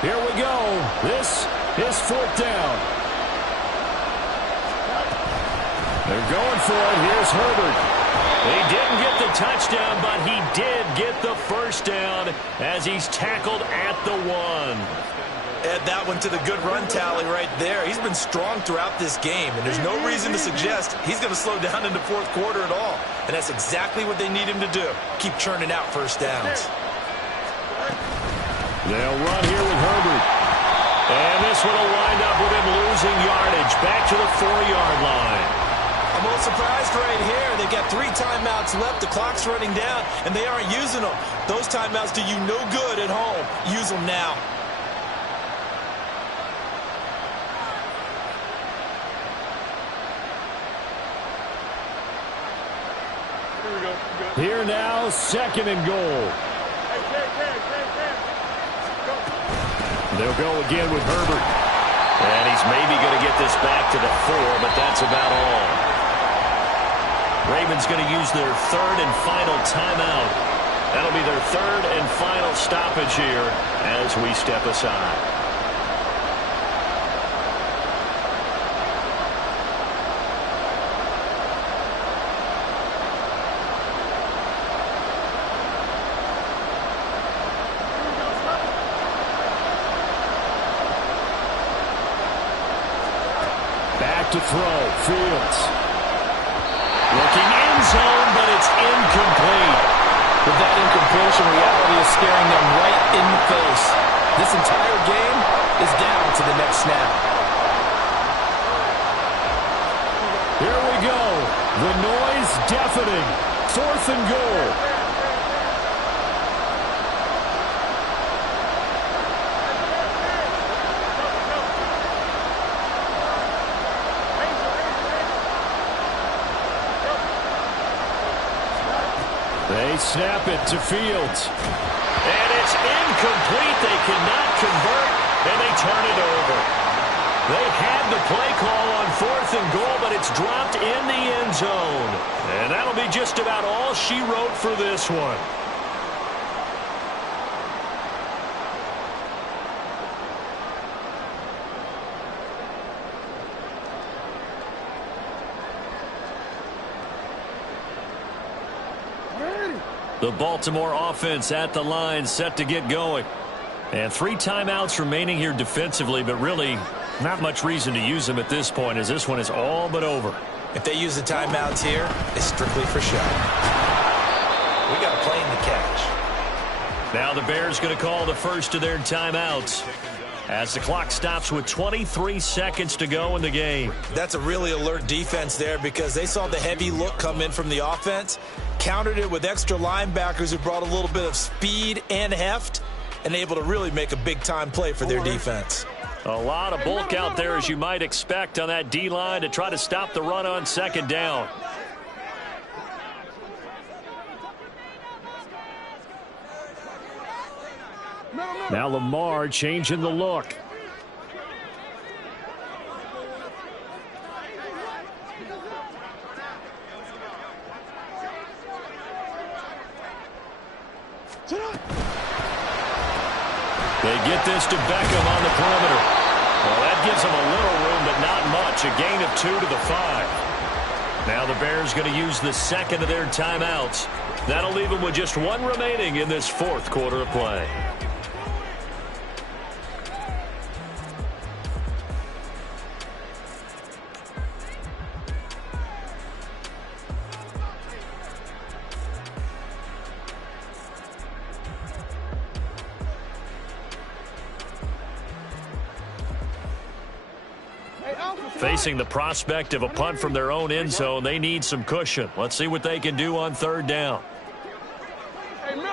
Here we go. This is 4th down. They're going for it. Here's Herbert. He didn't get the touchdown, but he did get the first down as he's tackled at the 1. Add that one to the good run tally right there. He's been strong throughout this game, and there's no reason to suggest he's going to slow down in the fourth quarter at all. And that's exactly what they need him to do. Keep churning out first downs. They'll run here with Herbert. And this one will wind up with him losing yardage back to the 4-yard line. I'm a little surprised right here. They've got 3 timeouts left. The clock's running down, and they aren't using them. Those timeouts do you no good at home. Use them now. Here we go. Here now, 2nd and goal. They'll go again with Herbert. And he's maybe going to get this back to the 4, but that's about all. Ravens going to use their 3rd and final timeout. That'll be their 3rd and final stoppage here as we step aside. Back to throw. Fields. Looking in zone, but it's incomplete. With that incompletion, reality is staring them right in the face. This entire game is down to the next snap. The noise deafening. 4th and goal. They snap it to Fields. And it's incomplete. They cannot convert, and they turn it over. They had the play call on 4th and goal, but it's dropped in the end zone. And that'll be just about all she wrote for this one. The Baltimore offense at the line, set to get going. And 3 timeouts remaining here defensively, but really not much reason to use them at this point, as this one is all but over. If they use the timeouts here, it's strictly for show. We got a plane to catch. Now the Bears going to call the first of their timeouts as the clock stops with 23 seconds to go in the game. That's a really alert defense there because they saw the heavy look come in from the offense, countered it with extra linebackers who brought a little bit of speed and heft, and able to really make a big-time play for their defense. A lot of bulk out there, as you might expect, on that D-line to try to stop the run on 2nd down. Now Lamar changing the look. They get this to Beckham on the perimeter. Well, that gives them a little room, but not much. A gain of 2 to the 5. Now the Bears going to use the second of their timeouts. That'll leave them with just 1 remaining in this 4th quarter of play. Facing the prospect of a punt from their own end zone, they need some cushion. Let's see what they can do on 3rd down. Hey, middle.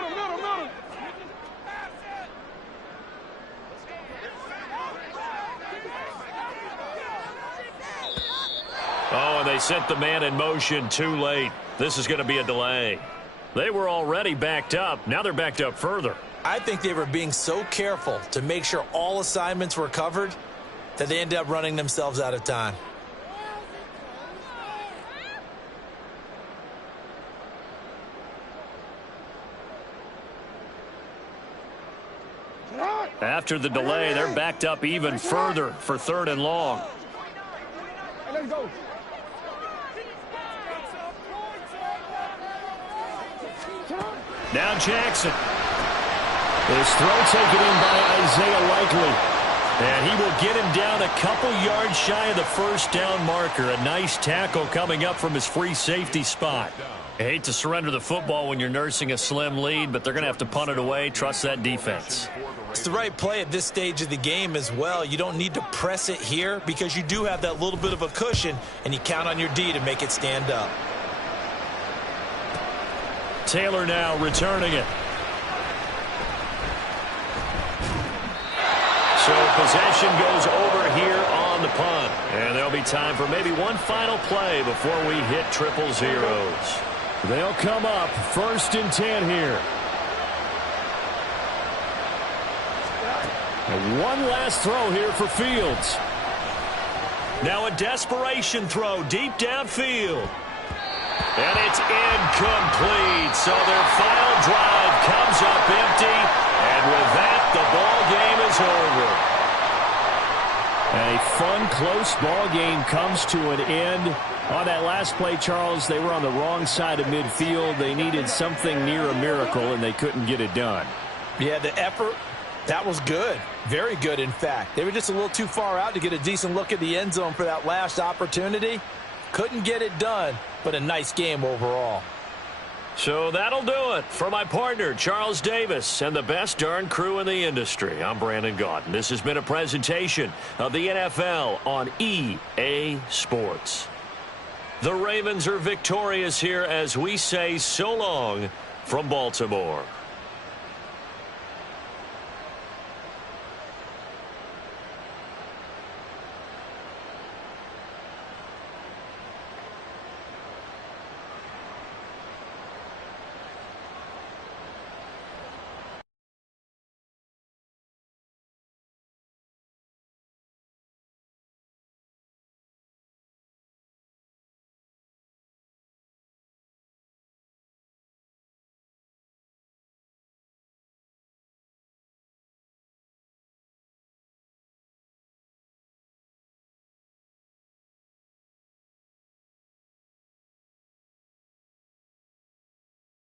Oh, and they sent the man in motion too late. This is going to be a delay. They were already backed up. Now they're backed up further. I think they were being so careful to make sure all assignments were covered that they ended up running themselves out of time. After the delay, they're backed up even further for 3rd and long. Hey, let's go. Now Jackson. His throw taken in by Isaiah Likely. And he will get him down a couple yards shy of the 1st down marker. A nice tackle coming up from his free safety spot. I hate to surrender the football when you're nursing a slim lead, but they're going to have to punt it away. Trust that defense. It's the right play at this stage of the game as well. You don't need to press it here because you do have that little bit of a cushion, and you count on your D to make it stand up. Taylor now returning it. So possession goes over here on the punt. And there'll be time for maybe one final play before we hit 000. They'll come up 1st and 10 here. And one last throw here for Fields. Now a desperation throw deep downfield. And it's incomplete. So their final drive comes up empty. And with that, the ball game is over. And a fun, close ball game comes to an end. On that last play, Charles, they were on the wrong side of midfield. They needed something near a miracle, and they couldn't get it done. Yeah, the effort, that was good. Very good, in fact. They were just a little too far out to get a decent look at the end zone for that last opportunity. Couldn't get it done, but a nice game overall. So that'll do it for my partner, Charles Davis, and the best darn crew in the industry. I'm Brandon Gaudin. This has been a presentation of the NFL on EA Sports. The Ravens are victorious here as we say so long from Baltimore.